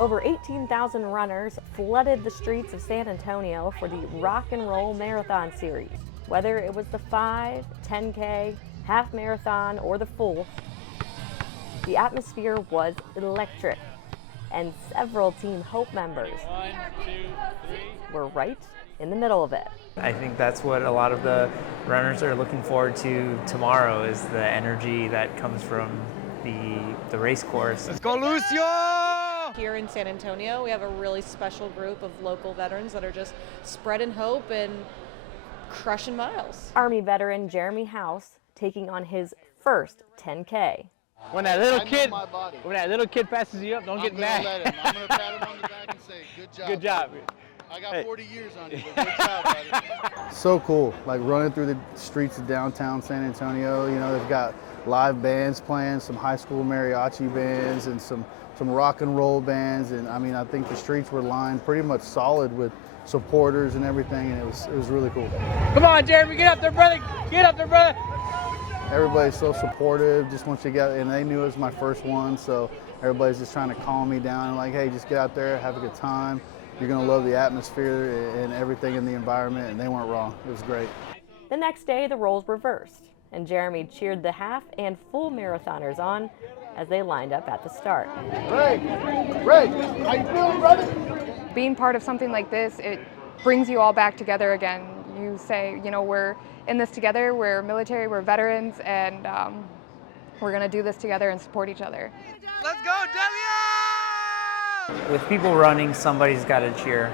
Over 18,000 runners flooded the streets of San Antonio for the Rock and Roll Marathon Series. Whether it was the 5, 10K, half marathon, or the full, the atmosphere was electric, and several Team Hope members were right in the middle of it. I think that's what a lot of the runners are looking forward to tomorrow, is the energy that comes from the race course. Let's go, Lucio! Here in San Antonio, we have a really special group of local veterans that are just spreading hope and crushing miles. Army veteran Jeremy House taking on his first 10K. When that little kid passes you up, don't get mad. I'm gonna pat him on the back and say, good job. Good job. I got 40 years on you, but good job, buddy. So cool, like running through the streets of downtown San Antonio. You know, they've got live bands playing, some high school mariachi bands and some rock and roll bands. And I mean, I think the streets were lined pretty much solid with supporters and everything, and it was really cool. Come on, Jeremy, get up there, brother. Get up there, brother. Everybody's so supportive, just once you get, and they knew it was my first one, so everybody's just trying to calm me down and like, hey, just get out there, have a good time. You're gonna love the atmosphere and everything in the environment, and they weren't wrong. It was great. The next day, the roles reversed, and Jeremy cheered the half and full marathoners on as they lined up at the start. Ray, how you feeling, brother? Being part of something like this, it brings you all back together again. You say, you know, we're in this together, we're military, we're veterans, and we're gonna do this together and support each other. Let's go, Delia! With people running, somebody's got to cheer.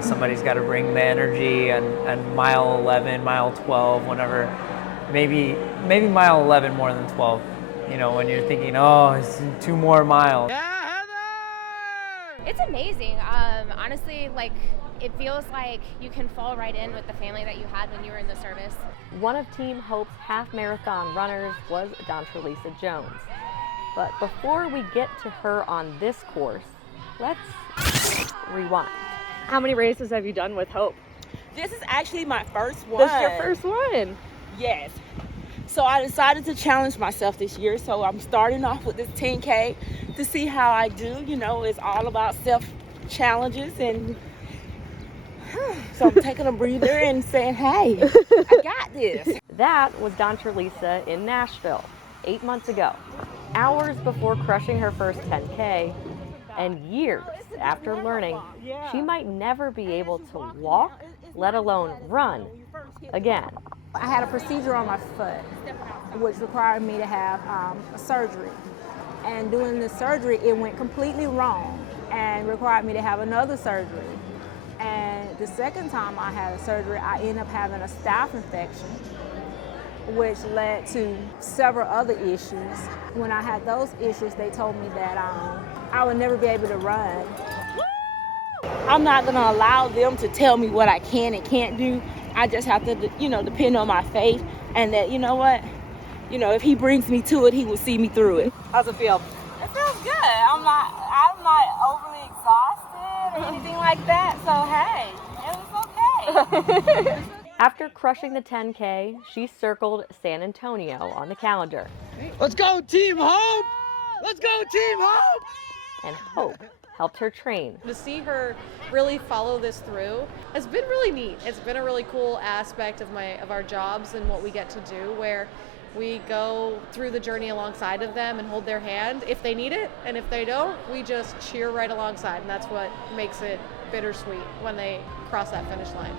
Somebody's got to bring the energy, and mile 11, mile 12, whenever, maybe mile 11 more than 12. You know, when you're thinking, oh, it's 2 more miles. Yeah, Heather! It's amazing. Honestly, like, it feels like you can fall right in with the family that you had when you were in the service. One of Team Hope's half marathon runners was Dontralisa Jones. But before we get to her on this course, let's rewind. How many races have you done with Hope? This is actually my first one. This is your first one? Yes. So I decided to challenge myself this year. So I'm starting off with this 10K to see how I do. You know, it's all about self-challenges. And so I'm taking a breather and saying, hey, I got this. That was Dontralisa in Nashville 8 months ago. Hours before crushing her first 10K, and years after learning she might never be able to walk, let alone run, again. I had a procedure on my foot, which required me to have a surgery. And doing the surgery, it went completely wrong and required me to have another surgery. And the second time I had a surgery, I ended up having a staph infection, which led to several other issues. When I had those issues, they told me that I would never be able to run. I'm not gonna allow them to tell me what I can and can't do. I just have to, you know, depend on my faith, and that, you know what, you know, if he brings me to it, he will see me through it. How's it feel? It feels good. I'm not overly exhausted or anything like that. So hey, it was okay. After crushing the 10K, she circled San Antonio on the calendar. Let's go, Team Hope! Let's go, Team Hope! And Hope helped her train. To see her really follow this through has been really neat. It's been a really cool aspect of our jobs and what we get to do, where we go through the journey alongside of them and hold their hand if they need it, and if they don't, we just cheer right alongside, and that's what makes it bittersweet when they cross that finish line.